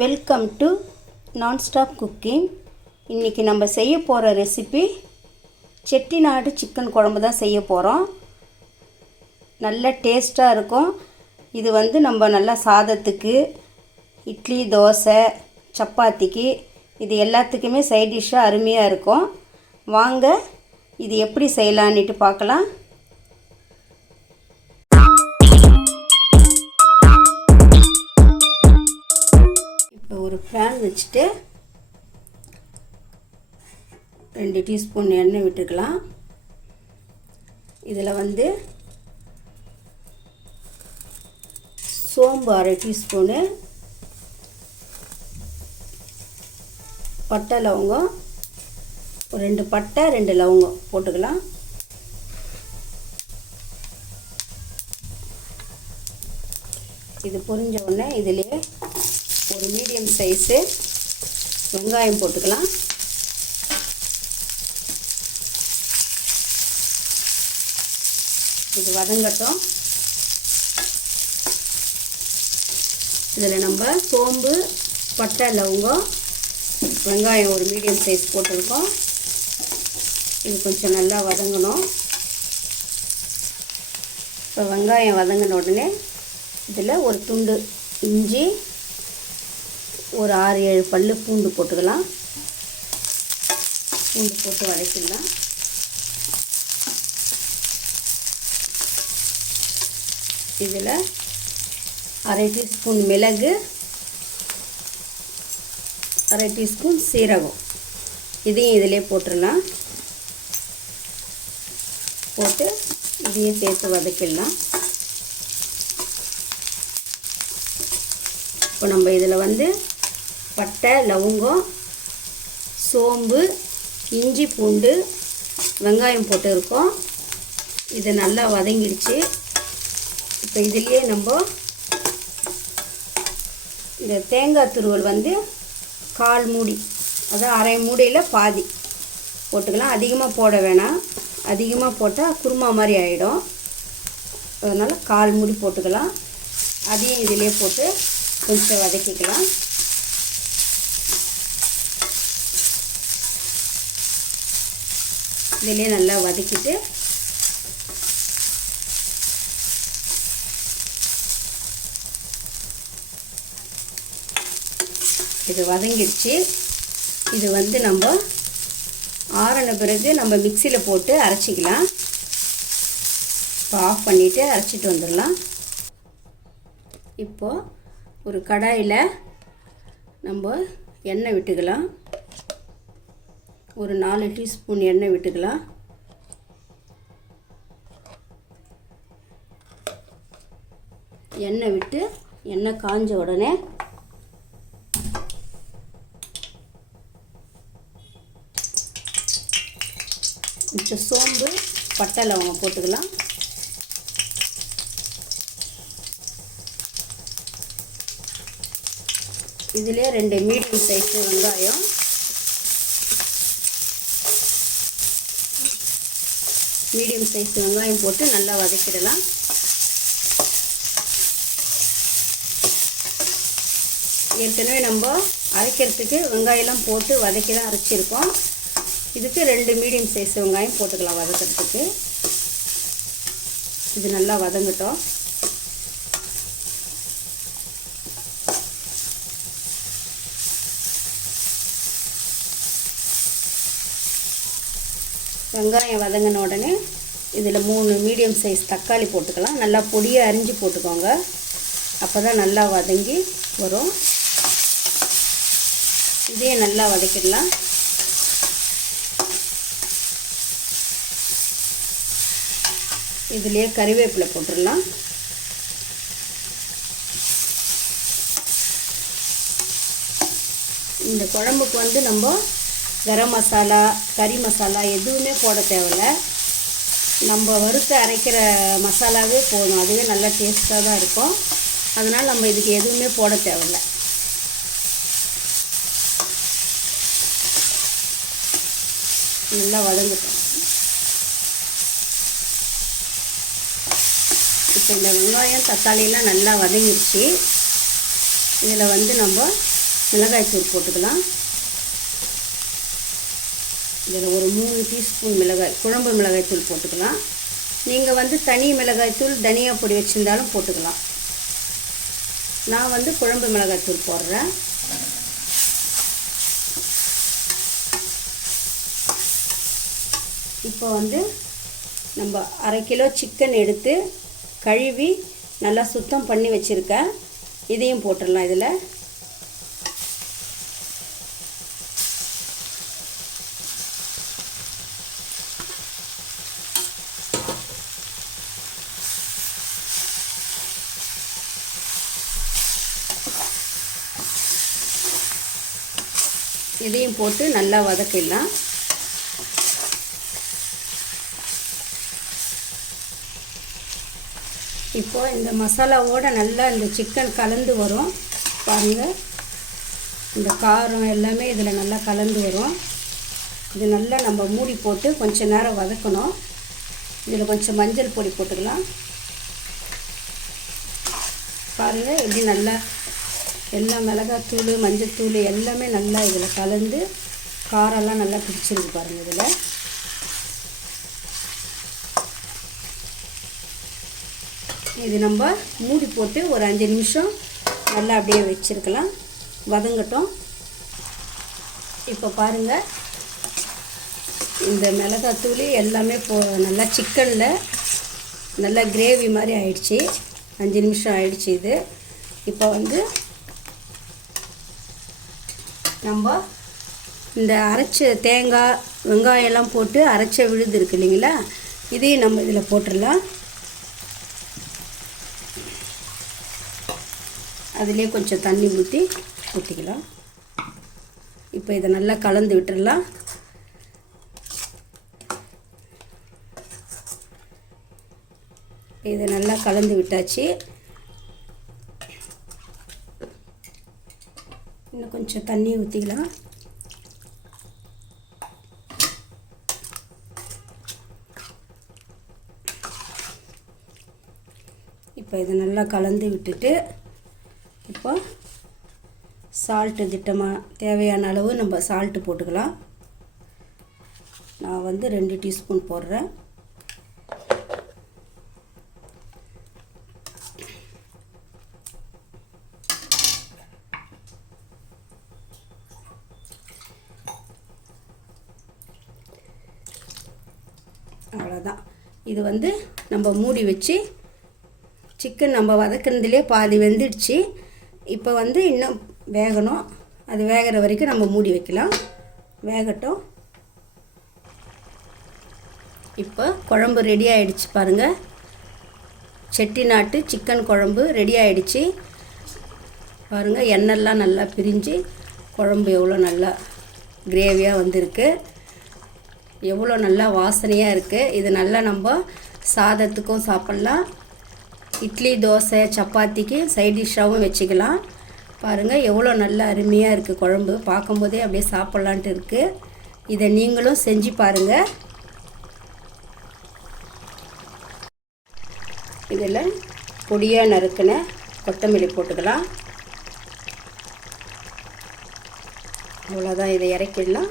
Welcome to nonstop cooking இன்றைக்கி நம்ம செய்ய போகிற ரெசிபி செட்டிநாடு சிக்கன் குழம்பு தான் செய்ய போகிறோம் நல்ல டேஸ்ட்டாக இருக்கும். இது வந்து நம்ம நல்லா சாதத்துக்கு இட்லி தோசை சப்பாத்திக்கு இது எல்லாத்துக்குமே சைட் டிஷ்ஷாக அருமையாக இருக்கும். வாங்க இது எப்படி செய்யலான்னுட்டு பார்க்கலாம். பேன் வச்சுட்டு ரெண்டு டீஸ்பூன் எண்ணெய் விட்டுக்கலாம். இதில் வந்து சோம்பு அரை டீஸ்பூனு பட்டை லவங்கம் ஒரு ரெண்டு பட்டை ரெண்டு லவங்கம் போட்டுக்கலாம். இது புரிஞ்ச உடனே இதிலே ஒரு மீடியம் சைஸு வெங்காயம் போட்டுக்கலாம். இது வதங்கட்டும். இதில் நம்ம சோம்பு பட்டை லவங்கம் வெங்காயம் ஒரு மீடியம் சைஸ் போட்டிருக்கோம். இது கொஞ்சம் நல்லா வதங்கணும். இப்போ வெங்காயம் வதங்கின உடனே இதில் ஒரு துண்டு இஞ்சி ஒரு ஆறு ஏழு பல் பூண்டு போட்டுக்கலாம். பூண்டு போட்டு வதக்கிடலாம். இதில் அரை டீஸ்பூன் மிளகு அரை டீஸ்பூன் சீரகம். இதையும் இதிலே போட்டுடலாம். போட்டு இதையும் சேர்த்து வதக்கிடலாம். இப்போ நம்ம இதில் வந்து பட்டை லவங்கம் சோம்பு இஞ்சி பூண்டு வெங்காயம் போட்டு இருக்கோம் இது நல்லா வதங்கிடுச்சு. இப்போ இதுலேயே நம்ம இந்த தேங்காய் துருவல் வந்து கால் மூடி அதான் அரை மூடையில் பாதி போட்டுக்கலாம். அதிகமாக போட வேணாம். அதிகமாக போட்டால் குருமா மாதிரி ஆகிடும் அதனால் கால் மூடி போட்டுக்கலாம். அதையும் இதிலே போட்டு கொஞ்சம் வதக்கிக்கலாம். இதிலே நல்லா வதக்கிட்டு இது வதங்கிடுச்சு. இது வந்து நம்ம ஆறின பிறகு நம்ம மிக்சியில் போட்டு அரைச்சிக்கலாம். இப்போ ஆஃப் பண்ணிவிட்டு அரைச்சிட்டு வந்துடலாம். இப்போது ஒரு கடாயில் நம்ம எண்ணெய் விட்டுக்கலாம். ஒரு நாலு டீஸ்பூன் எண்ணெய் விட்டுக்கலாம். எண்ணெய் விட்டு எண்ணெய் காஞ்ச உடனே மிச்ச சோம்பு பட்டை லவங்கம் போட்டுக்கலாம். இதிலே ரெண்டு மீடியம் சைஸு வெங்காயம். மீடியம் சைஸ் வெங்காயம் போட்டு நல்லா வதக்கிடலாம். ஏற்கனவே நம்ம அரைக்கிறதுக்கு வெங்காயம்லாம் போட்டு வதக்கி தான் அரைச்சிருக்கோம். இதுக்கு ரெண்டு மீடியம் சைஸ் வெங்காயம் போட்டுக்கலாம் வதக்கிறதுக்கு. இது நல்லா வதங்கட்டும். வெங்காயம் வதங்கின உடனே இதில் மூணு மீடியம் சைஸ் தக்காளி போட்டுக்கலாம். நல்லா பொடியாக அரிஞ்சு போட்டுக்கோங்க. அப்போ தான் நல்லா வதங்கி வரும். இதையும் நல்லா வதக்கிடலாம். இதுலேயே கறிவேப்பிலை போட்டுடலாம். இந்த குழம்புக்கு வந்து நம்ம கரம் மசாலா கறி மசாலா எதுவுமே போட தேவையில்ல. நம்ம வறுத்து அரைக்கிற மசாலாவே போதும். அதுவே நல்லா டேஸ்ட்டாக தான் இருக்கும். அதனால் நம்ம இதுக்கு எதுவுமே போட தேவையில்ல. நல்லா வதங்கட்டும். இப்போ இந்த வெங்காயம் தக்காளியெல்லாம் நல்லா வதங்கிடுச்சு இதில் வந்து நம்ம மிளகாய் தூள் போட்டுக்கலாம். இதில் ஒரு மூணு டீஸ்பூன் மிளகாய் குழம்பு மிளகாய்த்தூள் போட்டுக்கலாம். நீங்கள் வந்து தனி மிளகாய்த்தூள் தனியா பொடி வச்சுருந்தாலும் போட்டுக்கலாம். நான் வந்து குழம்பு மிளகாய்த்தூள் போடுறேன். இப்போ வந்து நம்ம அரை கிலோ சிக்கன் எடுத்து கழுவி நல்லா சுத்தம் பண்ணி வச்சுருக்கேன். இதையும் போட்டுடலாம் இதில். இதையும் போட்டு நல்லா வதக்கிடலாம். இப்போ இந்த மசாலாவோட நல்லா இந்த சிக்கன் கலந்து வரும். பாருங்கள் இந்த காரம் எல்லாமே இதில் நல்லா கலந்து வரும். இது நல்லா நம்ம மூடி போட்டு கொஞ்ச நேரம் வதக்கணும். இதில் கொஞ்சம் மஞ்சள் பொடி போட்டுக்கலாம். பாருங்கள் எப்படி நல்லா எல்லாம் மிளகாத்தூள் மஞ்சத்தூள் எல்லாமே நல்லா இதில் கலந்து காரம்லாம் நல்லா பிடிச்சிருக்கு பாருங்கள் இதில். இது நம்ம மூடி போட்டு ஒரு அஞ்சு நிமிஷம் நல்லா அப்படியே வச்சுருக்கலாம். வதங்கட்டும். இப்போ பாருங்கள் இந்த மிளகாத்தூள் எல்லாமே போ நல்லா சிக்கனில் நல்லா கிரேவி மாதிரி ஆயிடுச்சு. அஞ்சு நிமிஷம் ஆயிடுச்சு இது. இப்போ வந்து நம்ம இந்த அரைச்ச தேங்காய் வெங்காயம்லாம் போட்டு அரைச்ச விழுது இருக்கு இல்லைங்களா? இதையும் நம்ம இதில் போட்டுடலாம். அதிலே கொஞ்சம் தண்ணி ஊற்றி ஊற்றிக்கலாம் இப்போ இதை நல்லா கலந்து விட்டுடலாம். இதை நல்லா கலந்து விட்டாச்சு. இன்னும் கொஞ்சம் தண்ணி ஊற்றிக்கலாம் இப்போ இதை நல்லா கலந்து விட்டுட்டு இப்போ சால்ட்டு திட்டமாக தேவையான அளவு நம்ம சால்ட்டு போட்டுக்கலாம். நான் வந்து ரெண்டு டீஸ்பூன் போடுறேன். அவ்வளோதான் இது வந்து நம்ம மூடி வச்சு சிக்கன் நம்ம வதக்குனதுலேயே பாதி வெந்துடுச்சு. இப்போ வந்து இன்னும் வேகணும். அது வேகிற வரைக்கும் நம்ம மூடி வைக்கலாம். வேகட்டும். இப்போ குழம்பு ரெடி ஆகிடுச்சு பாருங்கள் செட்டிநாட்டு சிக்கன் குழம்பு ரெடி ஆகிடுச்சு பாருங்கள் எண்ணெய்லாம் நல்லா பிரிஞ்சு குழம்பு எவ்வளோ நல்லா கிரேவியாக வந்திருக்கு. எவ்வளோ நல்லா வாசனையாக இருக்குது இது நல்லா நம்ம சாதத்துக்கும் சாப்பிட்லாம். இட்லி தோசை சப்பாத்திக்கு சைட் டிஷ்ஷாகவும் வச்சுக்கலாம். பாருங்கள் எவ்வளோ நல்லா அருமையாக இருக்குது குழம்பு. பார்க்கும்போதே அப்படியே சாப்பிட்லான்ட்டு இருக்குது இதை நீங்களும் செஞ்சு பாருங்கள் இதில் பொடியாக நறுக்கின கொத்தமல்லி போட்டுக்கலாம். அவ்வளோதான் இதை இறக்கிடலாம்.